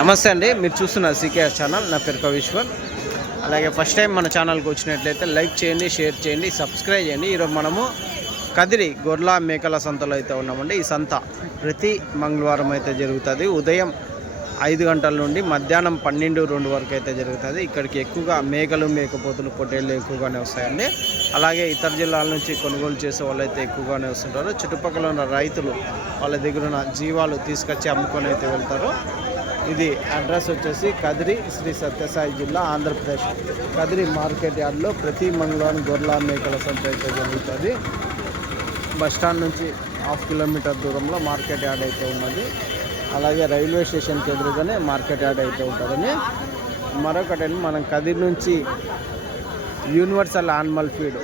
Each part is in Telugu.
నమస్తే అండి, మీరు చూస్తున్న సికేఎస్ ఛానల్. నా పేరు కవిశ్వర్. అలాగే ఫస్ట్ టైం మన ఛానల్కి వచ్చినట్లయితే లైక్ చేయండి, షేర్ చేయండి, సబ్స్క్రైబ్ చేయండి. ఈరోజు మనము కదిరి గొర్రెల మేకల సంతలో అయితే ఉన్నామండి. ఈ సంత ప్రతి మంగళవారం అయితే జరుగుతుంది. ఉదయం 5 గంటల నుండి మధ్యాహ్నం 12-2 వరకు అయితే జరుగుతుంది. ఇక్కడికి ఎక్కువగా మేకలు, మేకపోతులు, పొట్టేళ్ళు ఎక్కువగానే వస్తాయండి. అలాగే ఇతర జిల్లాల నుంచి కొనుగోలు చేసే వాళ్ళు అయితే ఎక్కువగానే వస్తుంటారు. చుట్టుపక్కల ఉన్న రైతులు వాళ్ళ దగ్గర ఉన్న జీవాలు తీసుకొచ్చి అమ్ముకొని అయితే వెళ్తారు. ఇది అడ్రస్ వచ్చేసి కదిరి, శ్రీ సత్యసాయి జిల్లా, ఆంధ్రప్రదేశ్. కదిరి మార్కెట్ యార్డ్లో ప్రతి మంగళవారం గొర్రెల మేకల సంత అయితే జరుగుతుంది. బస్టాండ్ నుంచి 1/2 కిలోమీటర్ దూరంలో మార్కెట్ యార్డ్ అయితే ఉన్నది. అలాగే రైల్వే స్టేషన్కి ఎదురుగానే మార్కెట్ యార్డ్ అయితే ఉంటుందని. మరొకటి మనం కదిరి నుంచి యూనివర్సల్ యానిమల్ ఫీడ్,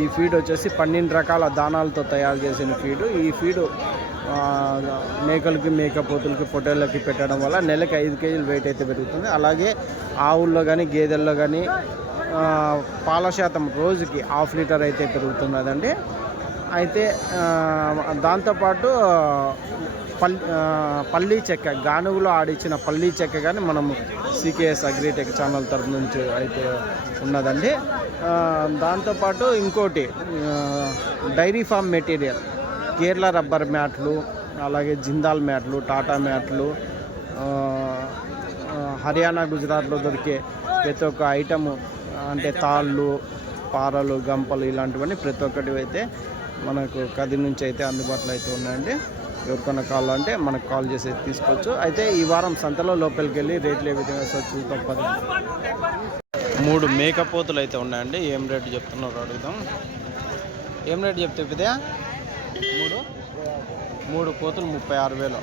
ఈ ఫీడ్ వచ్చేసి 12 రకాల దానాలతో తయారు చేసిన ఫీడు. ఈ ఫీడు మేకలకి, మేకపోతులకి, పొట్టేళ్ళకి పెట్టడం వల్ల నెలకి 5 కేజీలు వెయిట్ అయితే పెరుగుతుంది. అలాగే ఆవుల్లో కానీ గేదెల్లో కానీ పాల శాతం రోజుకి 1/2 లీటర్ అయితే పెరుగుతున్నదండి. అయితే దాంతోపాటు పల్లీ చెక్క, గానుగులో ఆడిచ్చిన పల్లీ చెక్క కానీ మనము సికేఎస్ అగ్రిటెక్ ఛానల్ తరఫు నుంచి అయితే ఉన్నదండి. దాంతోపాటు ఇంకోటి dairy farm material, Kerala rubber మ్యాట్లు, అలాగే జిందాల్ మ్యాట్లు, టాటా మ్యాట్లు, హర్యానా, గుజరాత్లో దొరికే ప్రతి ఒక్క ఐటము, అంటే తాళ్ళు, పారలు, గంపలు, ఇలాంటివన్నీ ప్రతి ఒక్కటి అయితే మనకు కదిరి నుంచి అయితే అందుబాటులో అయితే ఉన్నాయండి. ఎవరికైనా కావాలంటే మనకు కాల్ చేసి తీసుకోవచ్చు. అయితే ఈ వారం సంతలో లోపలికి వెళ్ళి రేట్లు ఏ విధంగా చూద్దాం. 3 మేకపోతులు అయితే ఉన్నాయండి. ఏం రేటు చెప్తున్నారు అడుగుదాం. ఏం రేటు చెప్తే ఇదే 3 పోతులు 36,000.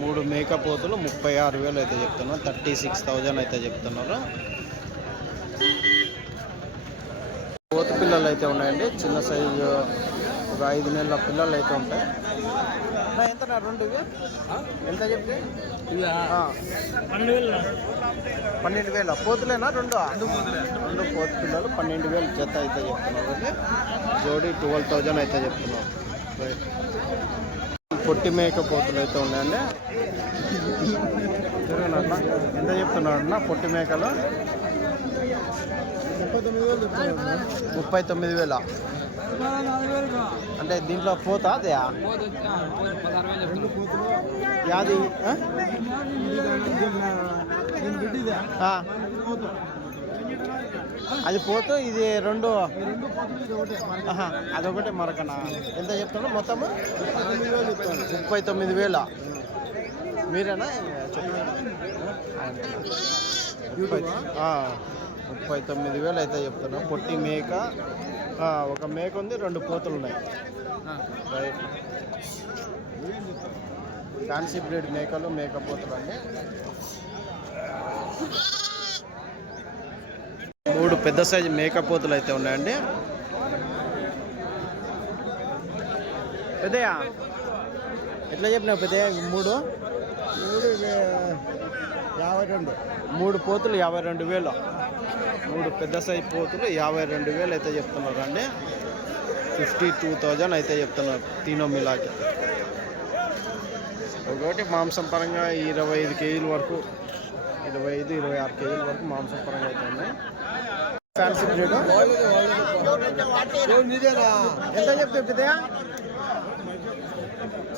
3 మేకపోతులు 36,000 అయితే చెప్తున్నారు. 36,000 అయితే చెప్తున్నారు. పోత పిల్లలు అయితే ఉన్నాయండి. చిన్న సైజు ఒక 5 నెలల పిల్లలు అయితే ఉంటాయి. ఎంత 2 ఎంత చెప్తే 12,000 పోతులేనా? 2 పోతు పిల్లలు 12,000 జత అయితే చెప్తున్నారు. జోడీ 12,000 అయితే చెప్తున్నారు. పొట్టి మేక పోతులు అయితే ఉన్నాయండి. ఎంత చెప్తున్నారు అన్న? పొట్టి మేకలు 39,000. అంటే దీంట్లో పోతా అదే యాది అది పోతూ ఇది 2 అదొకటి మరకనా? ఎంత చెప్తున్నా మొత్తము? 39,000. మీరేనా 39,000 అయితే చెప్తున్నా. పొట్టి మేక, ఒక మేక ఉంది, 2 పోతులు ఉన్నాయి. రైట్. ఫ్యాన్సీ బ్రీడ్ మేకలు, మేకపోతులు అండి. 3 పెద్ద సైజు మేకపోతులు అయితే ఉన్నాయండి. పెద్దయా ఎట్లా చెప్పినావు పెద్దయ్య? 3 పోతులు 52,000. 3 పెద్ద సైజు పోతులు 52,000 అయితే చెప్తున్నారు అండి. 52,000 అయితే చెప్తున్నారు తీనో మిలాకి. ఒకటి మాంసం పరంగా 25 కేజీల వరకు, 25-26 కేజీల వరకు మాంసం పరంగా అయితే ఉన్నాయి. ఫ్యాన్సీ బ్రీడ్ ఎంత చెప్తే పెద్దయా?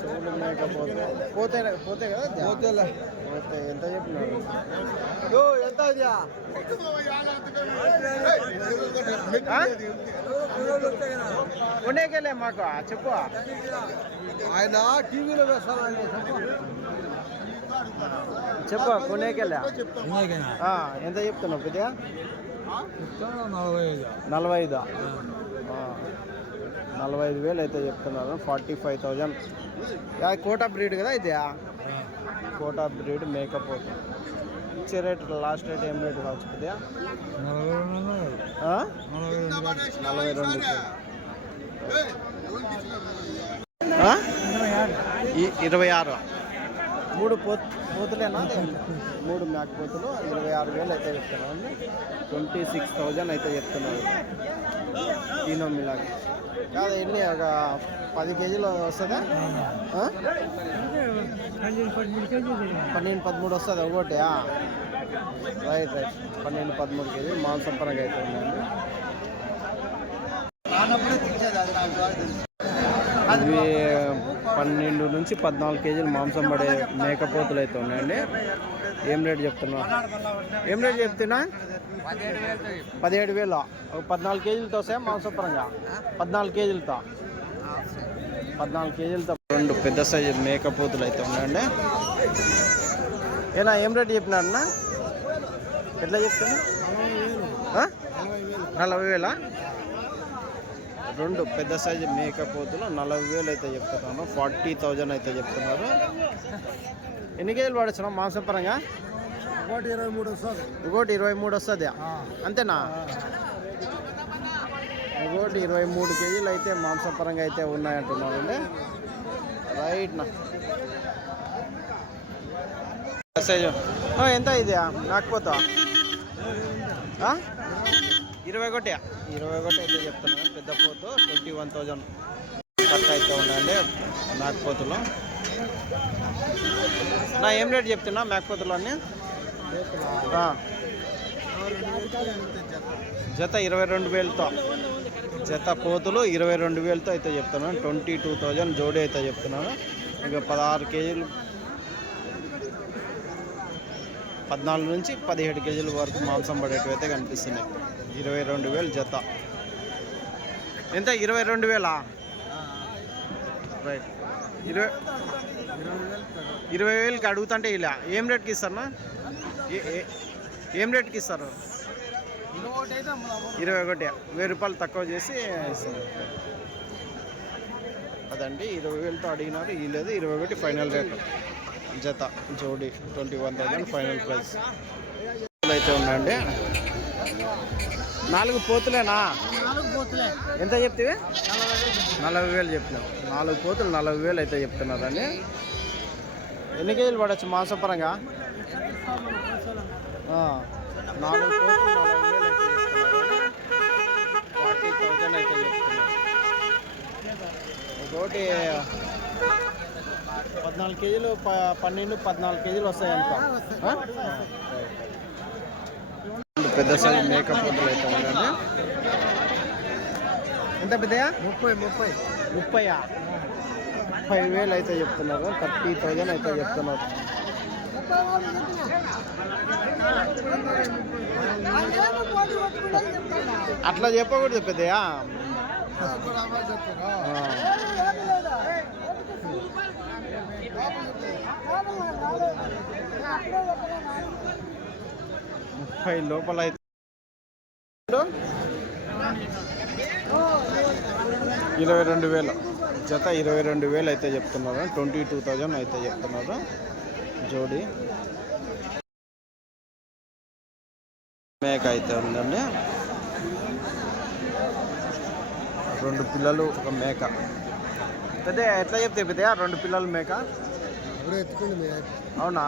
చెవులు మేకపోతే పోతే కదా పోతే ఎంత చెప్పినారు? కొనేకెళ్ళే మాకు చెప్పు. ఆయన టీవీలో చెప్పు. కొనేకెళ్ళా ఎంత చెప్తున్నావు పెద్దగా? 45,000 అయితే చెప్తున్నారు. 45,000. కోటా బ్రీడ్ కదా ఇది? కోటా బ్రీడ్ మేకపోతే ఇచ్చే రేట్, లాస్ట్ రేట్ ఏం రేటు కావచ్చు పెద్దగా? 42. 26. 3 పోతులేనా? 3 మేకపోతులు 26,000 అయితే చెప్తున్నారు. 26,000 అయితే చెప్తున్నారు తీనో మిలాకి. కాదు ఎన్ని ఒక 10 కేజీలు వస్తుందా? 12-13 వస్తుంది ఒకటి. రైట్ 12-13 కేజీ మాంసం పరంగా అయితే ఉందండి. ఇవి 12 నుంచి 14 కేజీలు మాంసం పడే మేకపోతులు అయితే ఉన్నాయండి. ఏం రేట్ చెప్తున్నా? 17,000. ఒక 14 కేజీలతో వస్తాయా మాంసం పరంగా? 14 కేజీలతో 2 పెద్ద సైజు మేకపోతులు అయితే ఉన్నాయండి. ఏనా ఏం రేట్ చెప్పినారన్నా? ఎట్లా చెప్తున్నా? 40,000. 2 పెద్ద సైజు మేకపోతులు 40,000 అయితే చెప్తున్నారు. 40,000 అయితే చెప్తున్నారు. ఎన్ని కేజీలు పడచ్చు మాంసం పరంగా? ఒకటి 23 వస్తుంది. అంతేనా? ఒకటి 23 కేజీలు అయితే మాంసం పరంగా అయితే ఉన్నాయంటున్నారండి. రైట్ నా సైజు ఎంత ఇది నాకపోతా? 21 అయితే చెప్తున్నాను. పెద్ద పోతు 21,000 కట్ అయితే ఉన్నాయండి మేకపోతులు. నా ఏం రేట్ చెప్తున్నా మేకపోతులు అన్నీ? జత 22,000తో. జత పోతులు 22,000తో అయితే చెప్తున్నాను. 22,000 జోడీ అయితే చెప్తున్నాను. ఇంకా 16 కేజీలు 14 నుంచి 17 కేజీల వరకు మాంసం పడేటివి అయితే కనిపిస్తున్నాయి. 22,000 జత. ఎంత? 22,000. రైట్. 20,000కి అడుగుతుంటే ఇలా ఏం రేట్కి ఇస్తారన్నా? ఏం రేట్కి ఇస్తారు? 21. 1000 రూపాయలు తక్కువ చేసి ఇస్తారు. అదండి 20,000తో అడిగినారు. ఈ లేదు 21 ఫైనల్ రేటు. జత జోడి 21,000 ఫైనల్ ప్రైస్ అయితే ఉందండి. 4 పోతులేనా? ఎంత చెప్తే? 40,000 చెప్పినాం. 4 పోతులు 40,000 అయితే చెప్తున్నారండి. ఎన్ని కేజీలు పడవచ్చు మాంసం పరంగా? 4 పోతులు 40,000 అయితే చెప్తున్నారు. 40,000 అయితే చెప్తున్నారు. ఒకటి 14 కేజీలు 12-14 కేజీలు వస్తాయి అనుకో. పెద్ద సైజు మేకప్ పొద్దులు అయితే ఉందండి. ఎంత పెద్దయా? 30,000 అయితే చెప్తున్నారు. 30,000 అయితే చెప్తున్నారు. అట్లా చెప్పకూడదు పెద్దయా. ముప్పై లోపల అయితే 22,000 జత. 22,000 అయితే చెప్తున్నారు. 22,000 అయితే చెప్తున్నారు జోడి. మేక అయితే ఉందండి. 2 పిల్లలు ఒక మేక. పెద్ద ఎట్లా చెప్తే పెద్ద 2 పిల్లలు మేక? అవునా?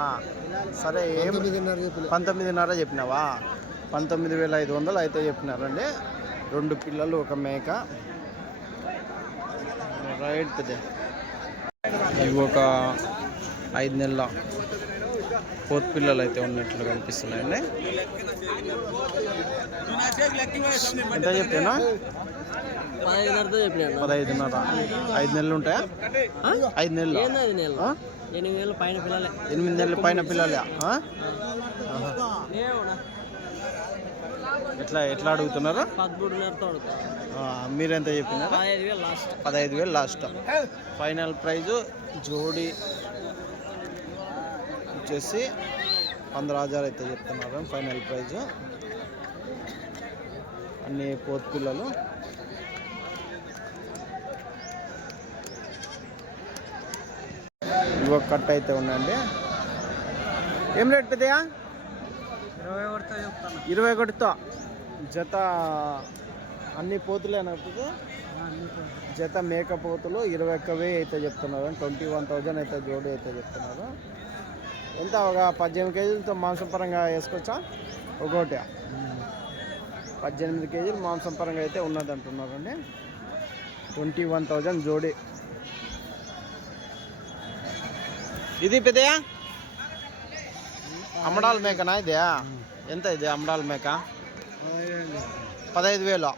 సరే. 19,500 చెప్పినావా? 19,500 అయితే చెప్పినారండి. 2 పిల్లలు ఒక మేక. రైట్ పెద్ద. ఇవి ఒక 5 నెలల పోతు పిల్లలు అయితే ఉన్నట్లు కనిపిస్తున్నాయండి. ఎంత చెప్తున్నా? 15,500. 5 నెలలు ఉంటాయా? 5 నెలలు. 8 నెలల పైన పిల్లలే. ఎట్లా అడుగుతున్నారు? 13,500. మీరెంత చెప్పినారు? 15,000 లాస్ట్. ఫైనల్ ప్రైజు జోడి వచ్చేసి 15,000 అయితే చెప్తున్నారు ఫైనల్ ప్రైజు. అన్ని పోతు పిల్లలు. ఇవొక కట్ అయితే ఉందండి. ఏం రేట్ పెద్దయా? 21తో జత. అన్ని పోతులేనా? జత మేకపోతులు 21,000 అయితే చెప్తున్నారు. 21,000 అయితే జోడి అయితే చెప్తున్నారు. ఎంత? ఒక 18 కేజీలతో మాంసం పరంగా వేసుకోవచ్చా? ఒకటి 18 కేజీలు మాంసం పరంగా అయితే ఉన్నది అంటున్నారండి. 21,000 జోడి. ఇది పెద్దయా అమ్మడాల మేకనా ఇది? ఎంత ఇది అమ్మడాల మేక? 15,000.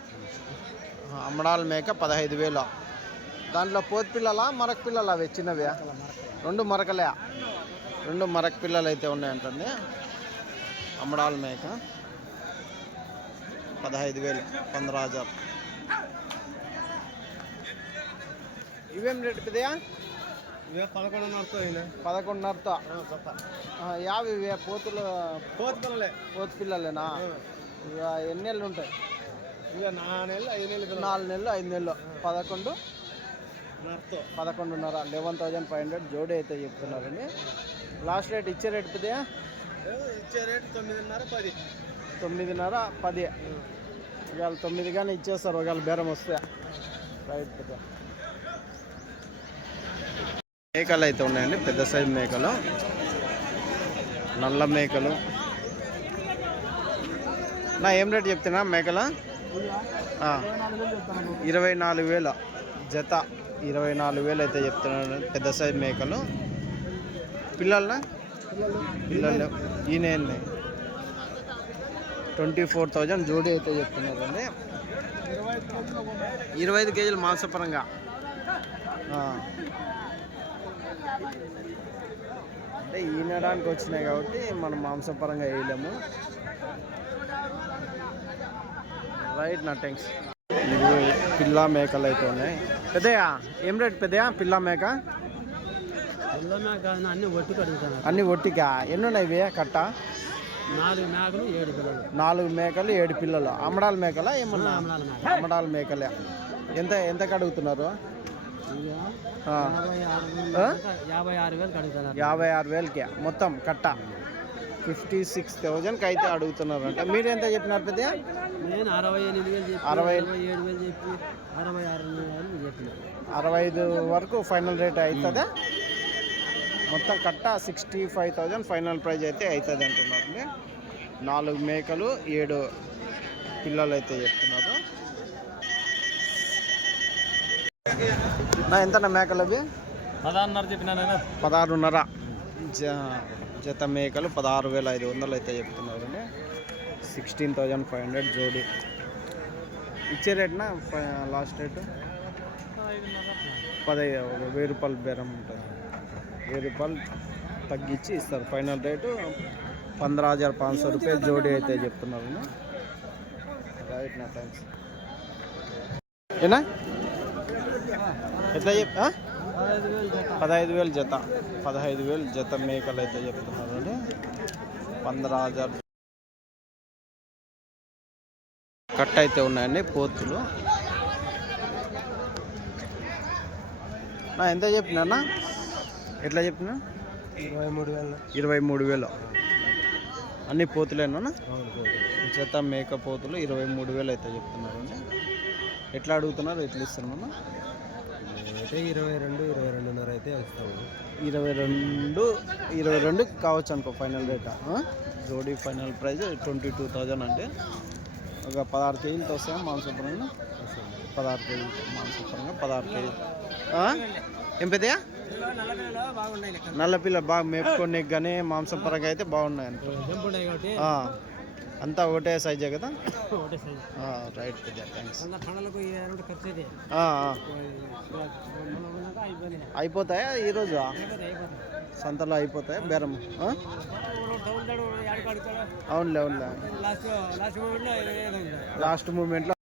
అమ్మడాల మేక 15,000. దాంట్లో పోతు పిల్లలా మరక పిల్లలు అవి చిన్నవి? 2 మరకలే. 2 మరక పిల్లలు అయితే ఉన్నాయంటండి. అమ్మడాల మేక 15,000, 15,000. ఇవేం రేటు పెద్దయా? 11,500. యావి పోతులు? పోతు పిల్లలేనా? ఇక ఎన్ని నెలలు ఉంటాయి? 4 నెలలు 5 నెలలు. 11,500. 11,500 జోడి అయితే చెప్తున్నారండి. లాస్ట్ రేట్ ఇచ్చే రేట్ పెద్దయా? ఇచ్చే రేట్ 9,500, 10. 9,500, 10. ఇవాళ 9 కానీ ఇచ్చేస్తారు ఒకవేళ బేరం వస్తే. రైట్ పెద్ద మేకలు అయితే ఉన్నాయండి, పెద్ద సైజు మేకలు, నల్ల మేకలు. నా ఏం రేట్ చెప్తున్నా మేకల? 24,000 జత. 24,000 అయితే చెప్తున్నాను. పెద్ద సైజు మేకలు. పిల్లలు ఈయన 24,000 జోడి అయితే చెప్తున్నారండి. 25 కేజీలు మాంసపరంగా. అంటే ఈనడానికి వచ్చినాయి కాబట్టి మనం మాంసపరంగా వేయలేము. రైట్ నా థ్యాంక్స్. ఇవి పిల్ల మేకలు అయితే ఉన్నాయి. పెద్దయా ఏం రేట్ పెద్దయా పిల్ల మేక? అన్ని ఒట్టిగా. ఎన్ని ఉన్నాయి ఇవి కట్ట? 4 మేకలు 7 పిల్లలు. అమ్మడాల మేకలా ఏమన్నా? అమ్మడాల మేకలే. ఎంత అడుగుతున్నారు? 56,000కి మొత్తం కట్ట. 56,000కి అయితే అడుగుతున్నారంట. మీరు ఎంత చెప్పినారు పెద్ద? నేను 65 వరకు ఫైనల్ రేట్ అవుతుందా? మొత్తం కట్ట 65,000 ఫైనల్ ప్రైజ్ అయితే అవుతుంది అంటున్నారు. 4 మేకలు 7 పిల్లలు అయితే చెప్తున్నారు. నా ఎంత మేకలు అవి? 16,500 చెప్పినా. 16,500 జత మేకలు 16,500 అయితే చెప్తున్నారు. 16,500 జోడి. ఇచ్చే రేట్నా లాస్ట్ రేటు? 10,000 రూపాయలు బేరం ఉంటుంది. 1000 రూపాయలు తగ్గించి ఇస్తారు. ఫైనల్ రేటు 15,500 రూపాయలు జోడి అయితే చెప్తున్నారు. రైట్ నా థ్యాంక్స్. ఏనా ఎట్లా 15,000 జత. 15,000 జత మేకలు అయితే చెప్తున్నారు. 15,000 కట్ అయితే ఉన్నాయండి పోతులు. ఎంత చెప్పినా? ఎట్లా చెప్పినా? 23,000. అన్ని పోతులేనా? జత మేక పోతులు 23,000 అయితే చెప్తున్నారు. ఎట్లా అడుగుతున్నారు? ఎట్లా ఇస్తున్నా? 22,500 అయితే ఇస్తాము. 22 కావచ్చు అనుకో ఫైనల్ రేట్. జోడీ ఫైనల్ ప్రైస్ 22,000 అంటే ఒక 16 కేజీలతో వస్తాయి మాంసపరంగా. 16 కేజీలు మాంసపరంగా 16 కేజీలు. ఏం పెద్దయా? నల్ల పిల్ల బాగా మేపుకొని కానీ మాంసపరంగా అయితే బాగున్నాయి అనుకో. అంతా ఒకటే సైజే కదా? రైట్ పెద్ద థ్యాంక్స్. అయిపోతాయా ఈరోజు సంతలో? అయిపోతాయా బేరం? అవునులే లాస్ట్ మూమెంట్లో